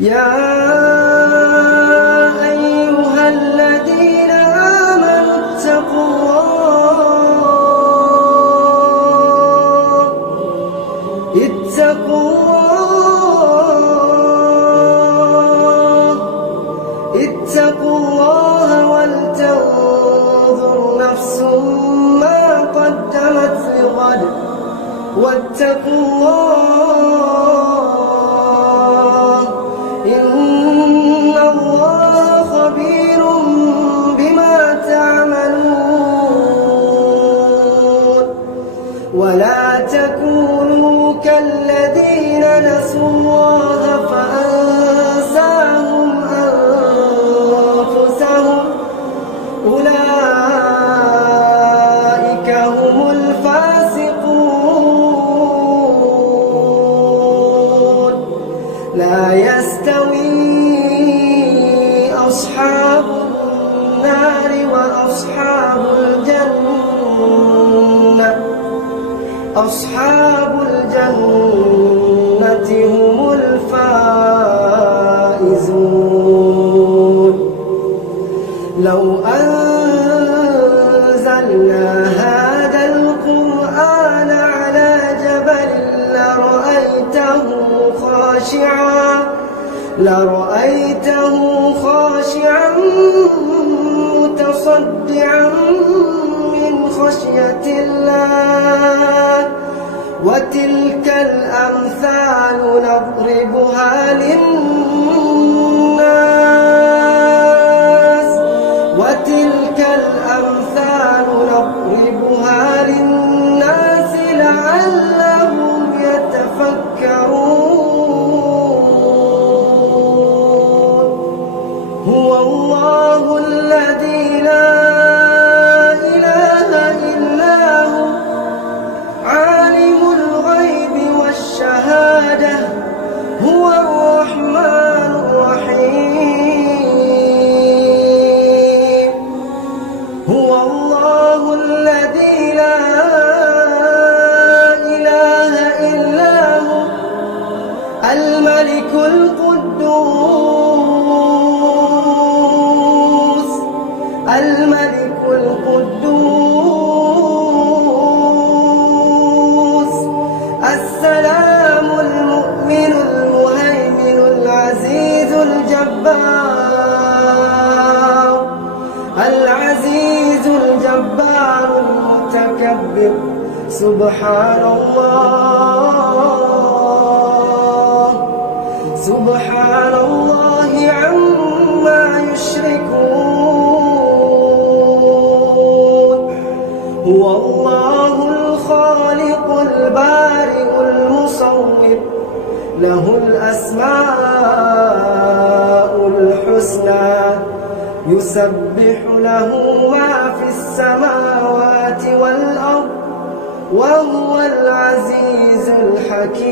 يا أيها الذين آمنوا اتقوا الله ولتنظر نفس ما قدمت لغد واتقوا الله إن الله خبير بما تعملون. ولا تكونوا كالذين نسوا الله فأنساهم أنفسهم أولئك هم الفاسقون. لا يستوي أصحاب النار وأصحاب الجنة، أصحاب الجنة هم الفائزون. لو أنزلنا هذا القرآن على جبل لرأيته خاشعا متصدعا من خشية الله. وتلك الأمثال نضربها للناس لعلهم يتفكرون. هو الله الذي لا إله إلا هو عالم الغيب والشهادة هو الرحمن الرحيم. هو الله الذي لا إله إلا هو الملك القدوس السلام المؤمن المهيمن العزيز الجبار المتكبر. سبحان الله عما يشركون. هو الله الخالق البارئ المصور له الأسماء الحسنى يسبح له ما في السماوات والأرض وهو العزيز الحكيم.